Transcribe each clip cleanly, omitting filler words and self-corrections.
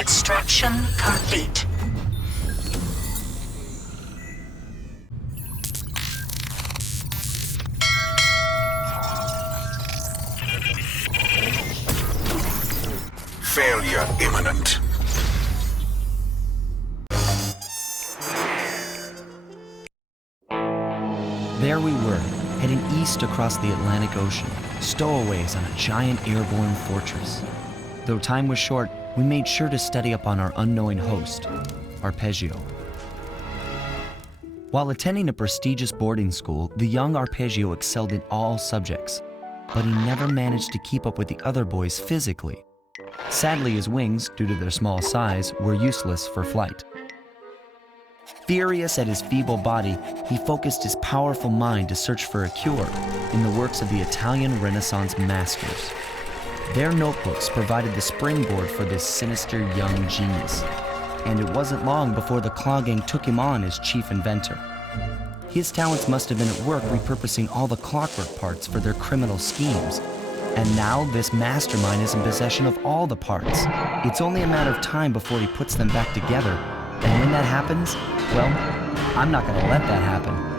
Extraction complete. Failure imminent. There we were, heading east across the Atlantic Ocean, stowaways on a giant airborne fortress. Though time was short, we made sure to study up on our unknowing host, Arpeggio. While attending a prestigious boarding school, the young Arpeggio excelled in all subjects, but he never managed to keep up with the other boys physically. Sadly, his wings, due to their small size, were useless for flight. Furious at his feeble body, he focused his powerful mind to search for a cure in the works of the Italian Renaissance masters. Their notebooks provided the springboard for this sinister young genius, and it wasn't long before the Claw Gang took him on as chief inventor. His talents must have been at work repurposing all the clockwork parts for their criminal schemes, and now this mastermind is in possession of all the parts. It's only a matter of time before he puts them back together, and when that happens, well, I'm not gonna let that happen.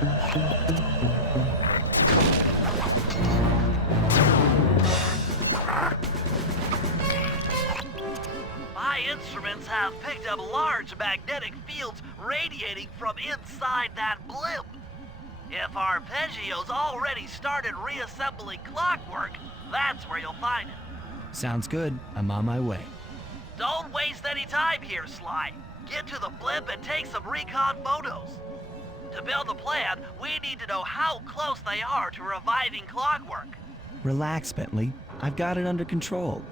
My instruments have picked up large magnetic fields radiating from inside that blimp. If Arpeggio's already started reassembling clockwork, that's where you'll find it. Sounds good. I'm on my way. Don't waste any time here, Sly. Get to the blimp and take some recon photos. To build a plan, we need to know how close they are to reviving clockwork. Relax, Bentley. I've got it under control.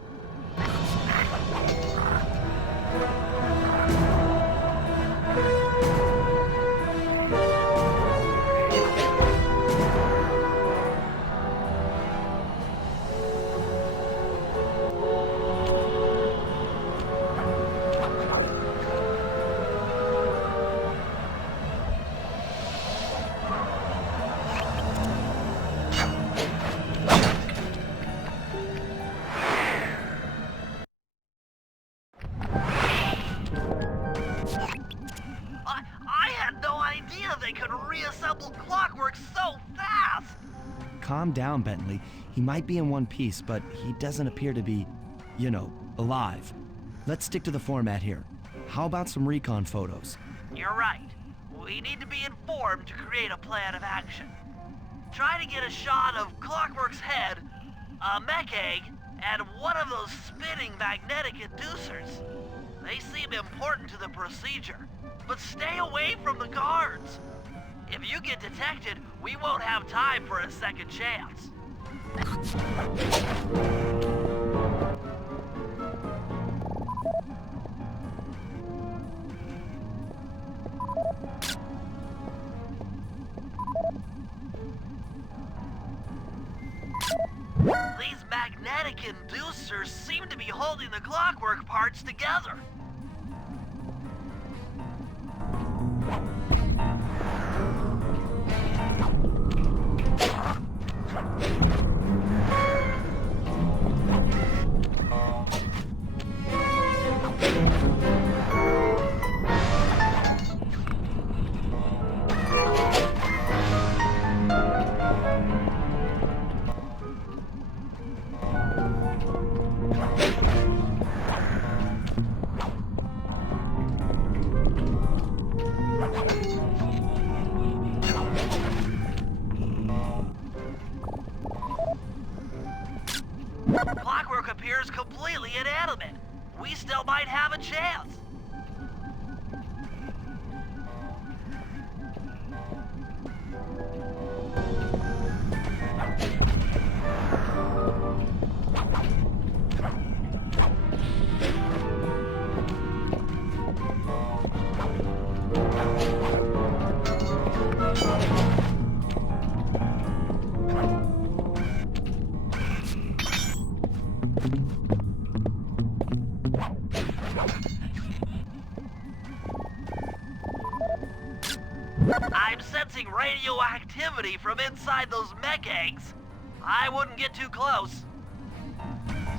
I had no idea they could reassemble clockwork so fast! Calm down, Bentley. He might be in one piece, but he doesn't appear to be, alive. Let's stick to the format here. How about some recon photos? You're right. We need to be informed to create a plan of action. Try to get a shot of Clockwork's head, a mech egg, and one of those spinning magnetic inducers. They seem important to the procedure, but stay away from the guards. If you get detected, we won't have time for a second chance. These magnetic inducers seem to be holding the clockwork parts together. Clockwork appears completely inanimate. We still might have a chance. I'm sensing radioactivity from inside those mech eggs. I wouldn't get too close.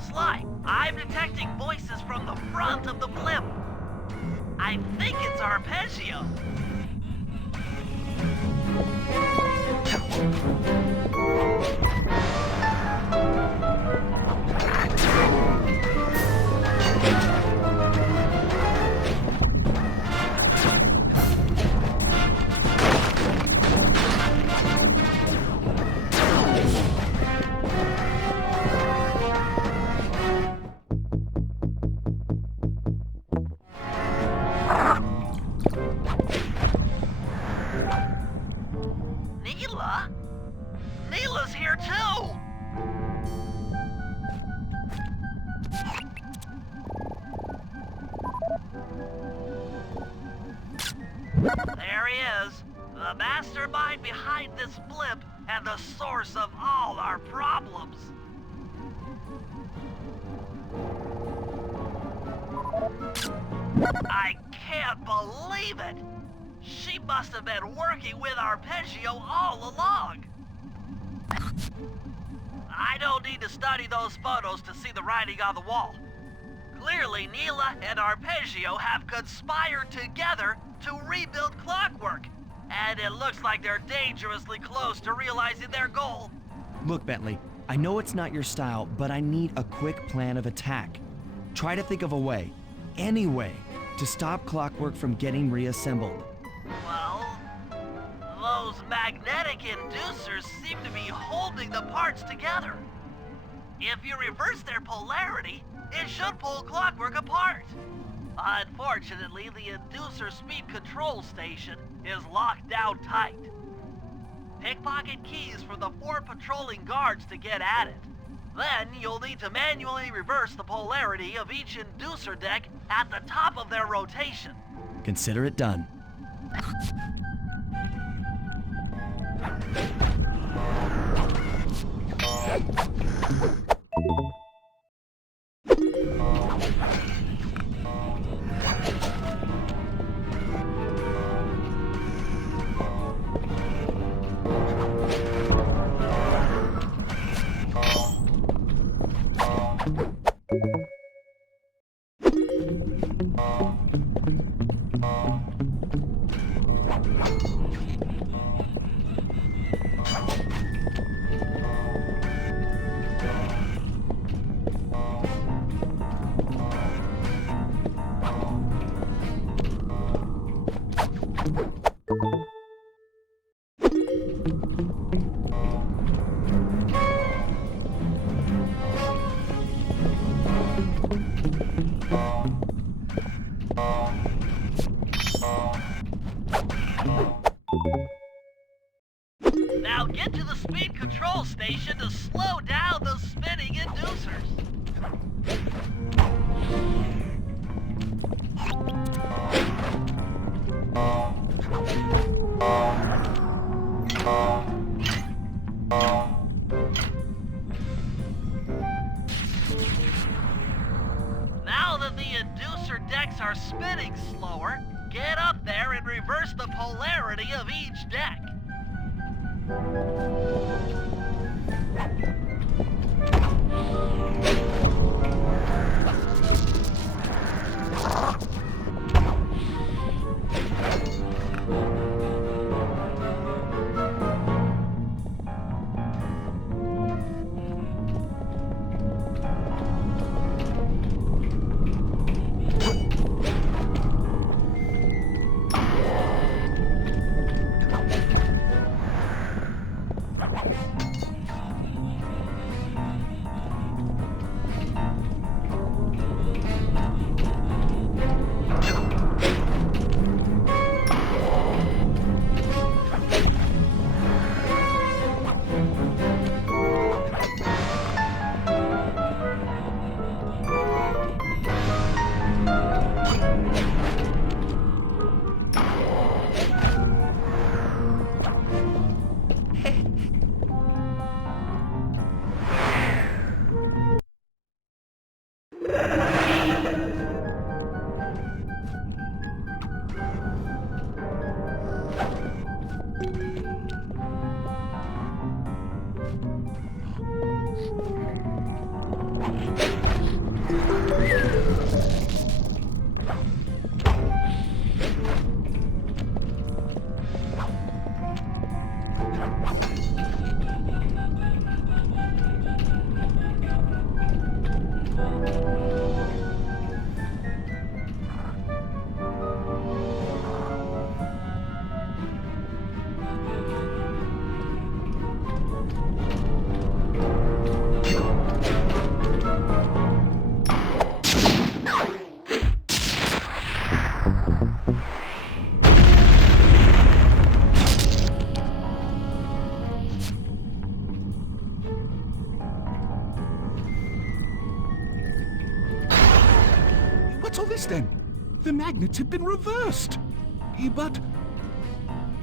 Sly, I'm detecting voices from the front of the blimp. I think it's Arpeggio. Neela's here too! There he is, the mastermind behind this blimp and the source of all our problems. I can't believe it! She must have been working with Arpeggio all along. I don't need to study those photos to see the writing on the wall. Clearly, Neela and Arpeggio have conspired together to rebuild Clockwork. And it looks like they're dangerously close to realizing their goal. Look, Bentley, I know it's not your style, but I need a quick plan of attack. Try to think of a way, any way, to stop Clockwork from getting reassembled. Well, those magnetic inducers seem to be holding the parts together. If you reverse their polarity, it should pull Clockwork apart. Unfortunately, the inducer speed control station is locked down tight. Pickpocket keys from the 4 patrolling guards to get at it. Then you'll need to manually reverse the polarity of each inducer deck at the top of their rotation. Consider it done. Now get to the speed control station to slow down those spinning inducers. Now that the inducer decks are spinning slower, get up there and reverse the polarity of each deck. What's all this then? The magnets have been reversed. But,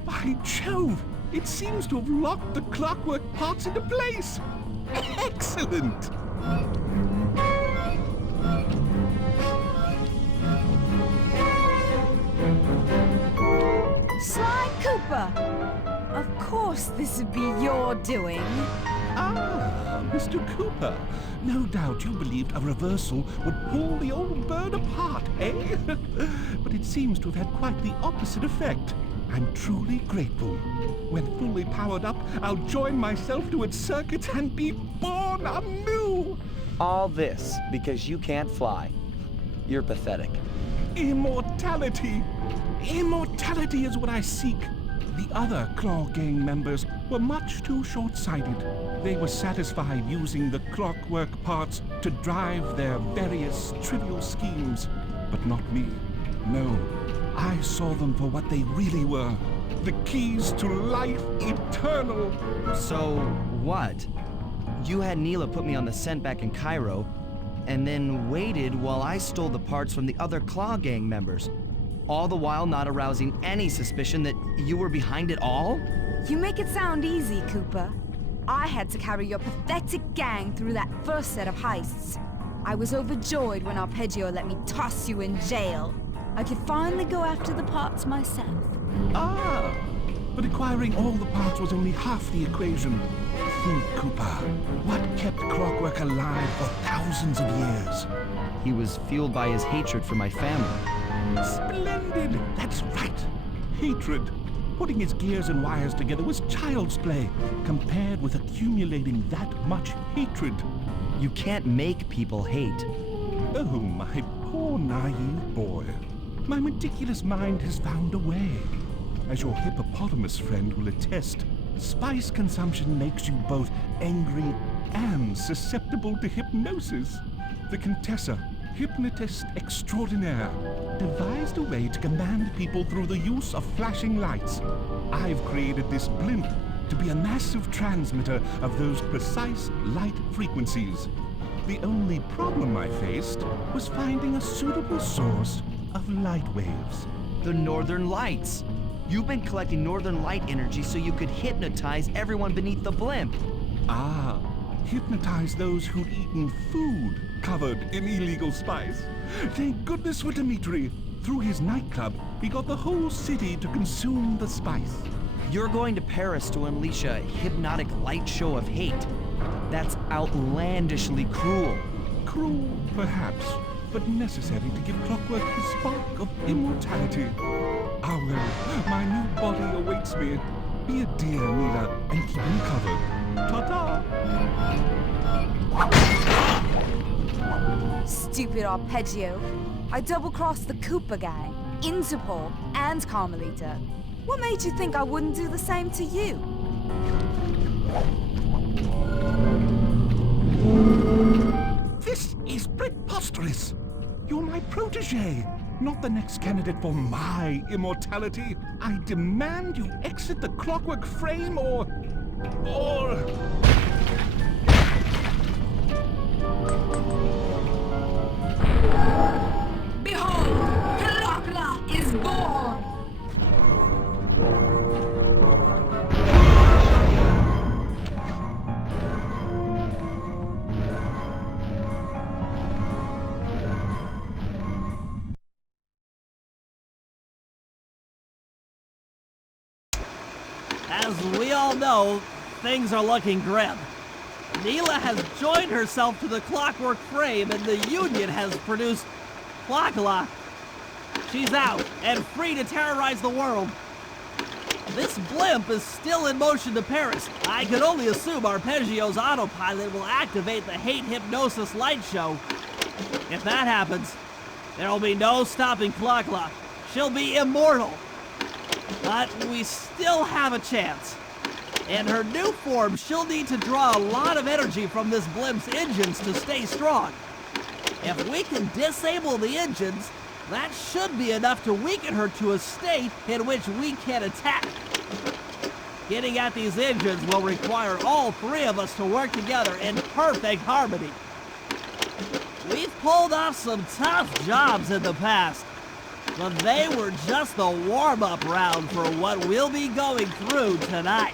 by Jove, it seems to have locked the clockwork parts into place. Excellent! Sly Cooper! Of course this would be your doing. Ah, Mr. Cooper. No doubt you believed a reversal would pull the old bird apart, eh? But it seems to have had quite the opposite effect. I'm truly grateful. When fully powered up, I'll join myself to its circuits and be born anew! All this because you can't fly. You're pathetic. Immortality! Immortality is what I seek. The other Claw Gang members were much too short-sighted. They were satisfied using the clockwork parts to drive their various trivial schemes. But not me. No, I saw them for what they really were. The keys to life eternal. So, what? You had Neela put me on the scent back in Cairo, and then waited while I stole the parts from the other Claw Gang members, all the while not arousing any suspicion that you were behind it all? You make it sound easy, Cooper. I had to carry your pathetic gang through that first set of heists. I was overjoyed when Arpeggio let me toss you in jail. I could finally go after the parts myself. Ah! But acquiring all the parts was only half the equation. Think, Cooper. What kept Clockwork alive for thousands of years? He was fueled by his hatred for my family. Splendid! That's right. Hatred. Putting his gears and wires together was child's play, compared with accumulating that much hatred. You can't make people hate. Oh, my poor naive boy. My meticulous mind has found a way. As your hippopotamus friend will attest, spice consumption makes you both angry and susceptible to hypnosis. The Contessa, hypnotist extraordinaire, devised a way to command people through the use of flashing lights. I've created this blimp to be a massive transmitter of those precise light frequencies. The only problem I faced was finding a suitable source of light waves. The Northern Lights. You've been collecting Northern Light energy so you could hypnotize everyone beneath the blimp. Ah, hypnotize those who'd eaten food covered in illegal spice. Thank goodness for Dimitri. Through his nightclub, he got the whole city to consume the spice. You're going to Paris to unleash a hypnotic light show of hate. That's outlandishly cruel. Cruel, perhaps, but necessary to give Clockwork his spark of immortality. Ah well, my new body awaits me. Be a dear, Neela, and keep him covered. Ta-ta! Stupid Arpeggio. I double-crossed the Cooper gang, Interpol, and Carmelita. What made you think I wouldn't do the same to you? This is preposterous! You're my protege, not the next candidate for my immortality. I demand you exit the Clockwork frame or... Behold, Clockla is born! As we all know, things are looking grim. Neela has joined herself to the Clockwork frame and the Union has produced Clockla. She's out and free to terrorize the world. This blimp is still in motion to Paris. I could only assume Arpeggio's autopilot will activate the hate hypnosis light show. If that happens, there will be no stopping Clockla. She'll be immortal. But we still have a chance. In her new form, she'll need to draw a lot of energy from this blimp's engines to stay strong. If we can disable the engines, that should be enough to weaken her to a state in which we can attack. Getting at these engines will require all three of us to work together in perfect harmony. We've pulled off some tough jobs in the past, but they were just the warm-up round for what we'll be going through tonight.